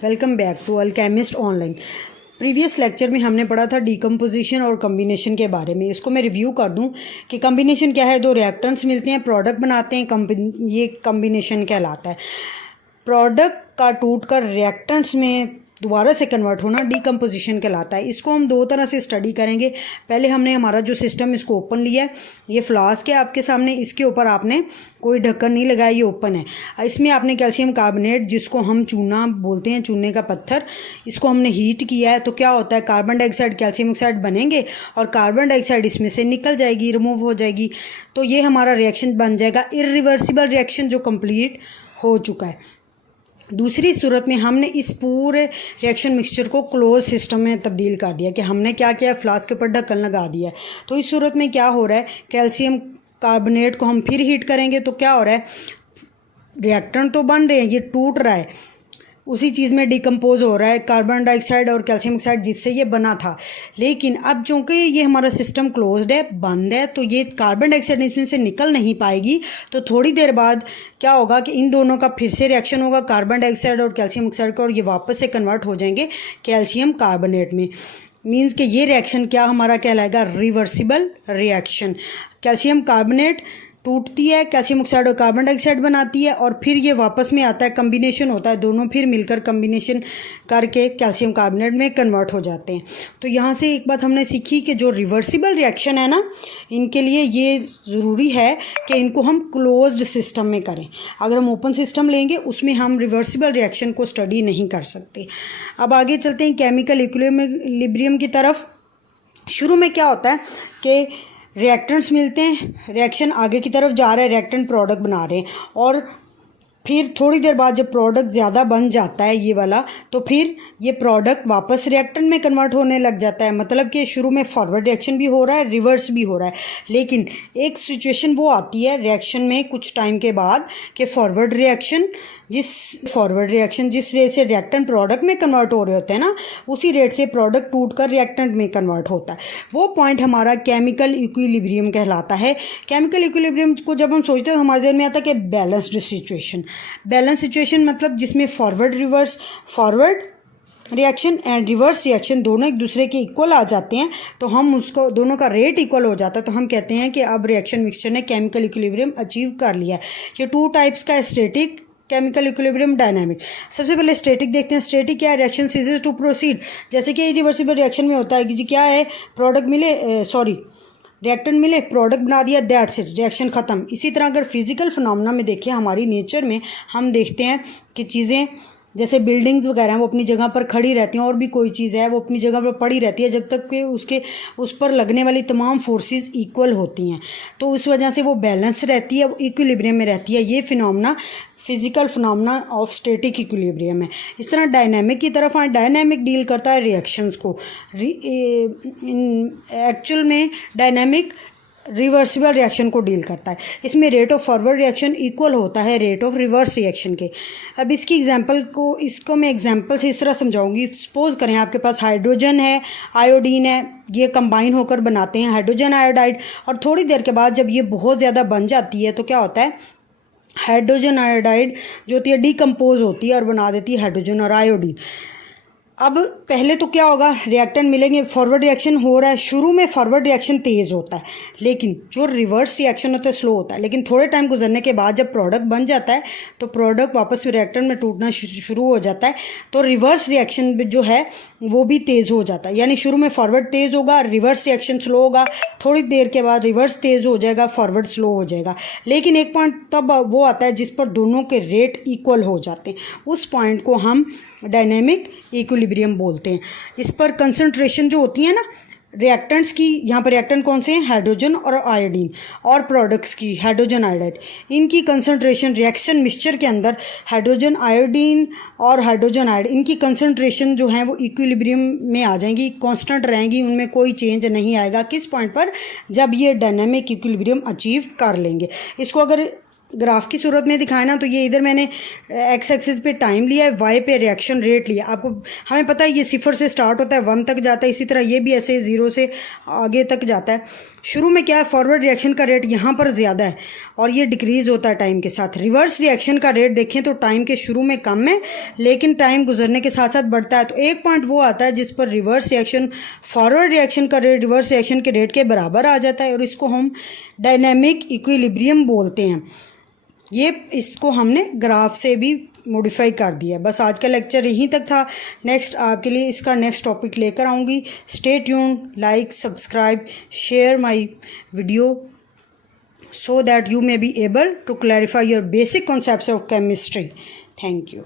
Welcome back to Alchemist online. Previous lecture में हमने पढ़ा था डीकम्पोजिशन और कम्बिनेशन के बारे में। इसको मैं रिव्यू कर दूं कि कम्बिनेशन क्या है। दो रिएक्टेंट्स मिलते हैं, प्रोडक्ट बनाते हैं, ये कम्बिनेशन कहलाता है। प्रोडक्ट का टूटकर रिएक्टेंट्स में दोबारा से कन्वर्ट होना डीकम्पोजिशन कहलाता है। इसको हम दो तरह से स्टडी करेंगे। पहले हमने हमारा जो सिस्टम इसको ओपन लिया है, ये फ्लास्क है आपके सामने, इसके ऊपर आपने कोई ढक्कन नहीं लगाया, ये ओपन है। इसमें आपने कैल्शियम कार्बोनेट, जिसको हम चूना बोलते हैं, चूने का पत्थर, इसको हमने हीट किया है। तो क्या होता है, कार्बन डाइऑक्साइड कैल्शियम ऑक्साइड बनेंगे और कार्बन डाइऑक्साइड इसमें से निकल जाएगी, रिमूव हो जाएगी। तो ये हमारा रिएक्शन बन जाएगा इरिवर्सिबल रिएक्शन जो कंप्लीट हो चुका है। दूसरी सूरत में हमने इस पूरे रिएक्शन मिक्सचर को क्लोज सिस्टम में तब्दील कर दिया कि हमने क्या किया, फ्लास्क के ऊपर ढक्कन लगा दिया है। तो इस सूरत में क्या हो रहा है, कैल्शियम कार्बोनेट को हम फिर हीट करेंगे तो क्या हो रहा है, रिएक्टेंट तो बन रहे हैं, ये टूट रहा है, उसी चीज़ में डिकम्पोज हो रहा है कार्बन डाइऑक्साइड और कैल्शियम ऑक्साइड जिससे ये बना था। लेकिन अब चूँकि ये हमारा सिस्टम क्लोज्ड है, बंद है, तो ये कार्बन डाइऑक्साइड इसमें से निकल नहीं पाएगी। तो थोड़ी देर बाद क्या होगा कि इन दोनों का फिर से रिएक्शन होगा, कार्बन डाइऑक्साइड और कैल्शियम ऑक्साइड का, और ये वापस से कन्वर्ट हो जाएंगे कैल्शियम कार्बोनेट में। मीन्स कि ये रिएक्शन क्या हमारा कहलाएगा, रिवर्सिबल रिएक्शन। कैल्शियम कार्बोनेट टूटती है, कैल्शियम ऑक्साइड और कार्बन डाइऑक्साइड बनाती है, और फिर ये वापस में आता है, कम्बिनेशन होता है, दोनों फिर मिलकर कम्बिनेशन करके कैल्शियम कार्बोनेट में कन्वर्ट हो जाते हैं। तो यहाँ से एक बात हमने सीखी कि जो रिवर्सिबल रिएक्शन है ना, इनके लिए ये ज़रूरी है कि इनको हम क्लोज्ड सिस्टम में करें। अगर हम ओपन सिस्टम लेंगे उसमें हम रिवर्सिबल रिएक्शन को स्टडी नहीं कर सकते। अब आगे चलते हैं केमिकल इक्विलिब्रियम की तरफ। शुरू में क्या होता है कि रिएक्टेंट्स मिलते हैं, रिएक्शन आगे की तरफ जा रहा है, रिएक्टेंट प्रोडक्ट बना रहे हैं, और फिर थोड़ी देर बाद जब प्रोडक्ट ज़्यादा बन जाता है ये वाला, तो फिर ये प्रोडक्ट वापस रिएक्टेंट में कन्वर्ट होने लग जाता है। मतलब कि शुरू में फॉरवर्ड रिएक्शन भी हो रहा है, रिवर्स भी हो रहा है। लेकिन एक सिचुएशन वो आती है रिएक्शन में कुछ टाइम के बाद कि फॉरवर्ड रिएक्शन जिस रेट से रिएक्टेंट प्रोडक्ट में कन्वर्ट हो रहे होते हैं ना, उसी रेट से प्रोडक्ट टूटकर रिएक्टेंट में कन्वर्ट होता है। वो पॉइंट हमारा केमिकल इक्विलिब्रियम कहलाता है। केमिकल इक्विलिब्रियम को जब हम सोचते हैं तो हमारे ज़हन में आता है कि बैलेंस्ड सिचुएशन। बैलेंस सिचुएशन मतलब जिसमें forward reaction and reverse reaction दोनों एक दूसरे के इक्वल आ जाते हैं, तो हम उसको दोनों का रेट इक्वल हो जाता है, तो हम कहते हैं कि अब रिएक्शन मिक्सचर ने केमिकल इक्विलिब्रियम अचीव कर लिया है। ये टू टाइप्स का, स्टैटिक केमिकल इक्विलिब्रियम, डायनामिक। सबसे पहले स्टैटिक देखते हैं। स्टैटिक क्या है, रिएक्शन सीजेस टू प्रोसीड। जैसे कि रिवर्सिबल रिएक्शन में होता है कि जी क्या है, रिएक्टेंट मिले, प्रोडक्ट बना दिया, दैट्स इट, रिएक्शन ख़त्म। इसी तरह अगर फिजिकल फिनोमेना में देखें, हमारी नेचर में हम देखते हैं कि चीज़ें जैसे बिल्डिंग्स वगैरह हैं वो अपनी जगह पर खड़ी रहती हैं, और भी कोई चीज़ है वो अपनी जगह पर पड़ी रहती है जब तक कि उस पर लगने वाली तमाम फोर्सेस इक्वल होती हैं। तो उस वजह से वो बैलेंस रहती है, वो इक्विलिब्रियम में रहती है। ये phenomena physical phenomena of static equilibrium है। इस तरह डायनामिक की तरफ आए, डायनामिक डील करता है रिएक्शंस को। एक्चुअल में डायनामिक रिवर्सिबल रिएक्शन को डील करता है। इसमें rate of forward reaction equal होता है रेट ऑफ रिवर्स रिएक्शन के। अब इसको मैं एग्जांपल से इस तरह समझाऊंगी। सपोज करें आपके पास हाइड्रोजन है, आयोडीन है, ये कंबाइन होकर बनाते हैं हाइड्रोजन आयोडाइड, और थोड़ी देर के बाद जब ये बहुत ज़्यादा बन जाती है तो क्या होता है, हाइड्रोजन आयोडाइड जो होती है डिकम्पोज होती है और बना देती है हाइड्रोजन और आयोडीन। अब पहले तो क्या होगा, रिएक्टेंट मिलेंगे, फॉरवर्ड रिएक्शन हो रहा है। शुरू में फॉरवर्ड रिएक्शन तेज़ होता है, लेकिन जो रिवर्स रिएक्शन होता है स्लो होता है। लेकिन थोड़े टाइम गुजरने के बाद जब प्रोडक्ट बन जाता है तो प्रोडक्ट वापस रिएक्टेंट में टूटना शुरू हो जाता है। तो रिवर्स रिएक्शन जो है वो भी तेज़ हो जाता है। यानी शुरू में फॉरवर्ड तेज़ होगा, रिवर्स रिएक्शन स्लो होगा, थोड़ी देर के बाद रिवर्स तेज़ हो जाएगा, फॉरवर्ड स्लो हो जाएगा। लेकिन एक पॉइंट तब वो आता है जिस पर दोनों के रेट इक्वल हो जाते हैं। उस पॉइंट को हम डायनेमिक इक्विलिब्रियम बोलते हैं। इस पर कंसंट्रेशन जो होती है ना रिएक्टेंट्स की, यहाँ पर रिएक्टेंट कौन से हैं, हाइड्रोजन और आयोडीन, और प्रोडक्ट्स की हाइड्रोजन आयोडाइड, इनकी कंसंट्रेशन रिएक्शन मिक्सचर के अंदर हाइड्रोजन आयोडीन और हाइड्रोजन आयोडाइड, इनकी कंसंट्रेशन जो है वो इक्विलिब्रियम में आ जाएंगी, कांस्टेंट रहेंगी, उनमें कोई चेंज नहीं आएगा। किस पॉइंट पर, जब ये डायनामिक इक्विलिब्रियम अचीव कर लेंगे। इसको अगर ग्राफ की सूरत में दिखाया ना, तो ये इधर मैंने एक्स एक्सिस पे टाइम लिया है, वाई पे रिएक्शन रेट लिया। आपको हमें पता है ये 0 से स्टार्ट होता है 1 तक जाता है, इसी तरह ये भी ऐसे 0 से आगे तक जाता है। शुरू में क्या है, फॉरवर्ड रिएक्शन का रेट यहाँ पर ज़्यादा है और ये डिक्रीज़ होता है टाइम के साथ। रिवर्स रिएक्शन का रेट देखें तो टाइम के शुरू में कम है लेकिन टाइम गुजरने के साथ साथ बढ़ता है। तो एक पॉइंट वो आता है जिस पर रिवर्स रिएक्शन फॉरवर्ड रिएक्शन का रेट रिवर्स रिएक्शन के रेट के बराबर आ जाता है और इसको हम डायनेमिक इक्विलिब्रियम बोलते हैं। ये इसको हमने ग्राफ से भी मॉडिफाई कर दिया। बस आज का लेक्चर यहीं तक था। नेक्स्ट आपके लिए इसका नेक्स्ट टॉपिक लेकर आऊँगी। Stay tuned, like, subscribe, share my video so that you may be able to clarify your basic concepts of chemistry. Thank you.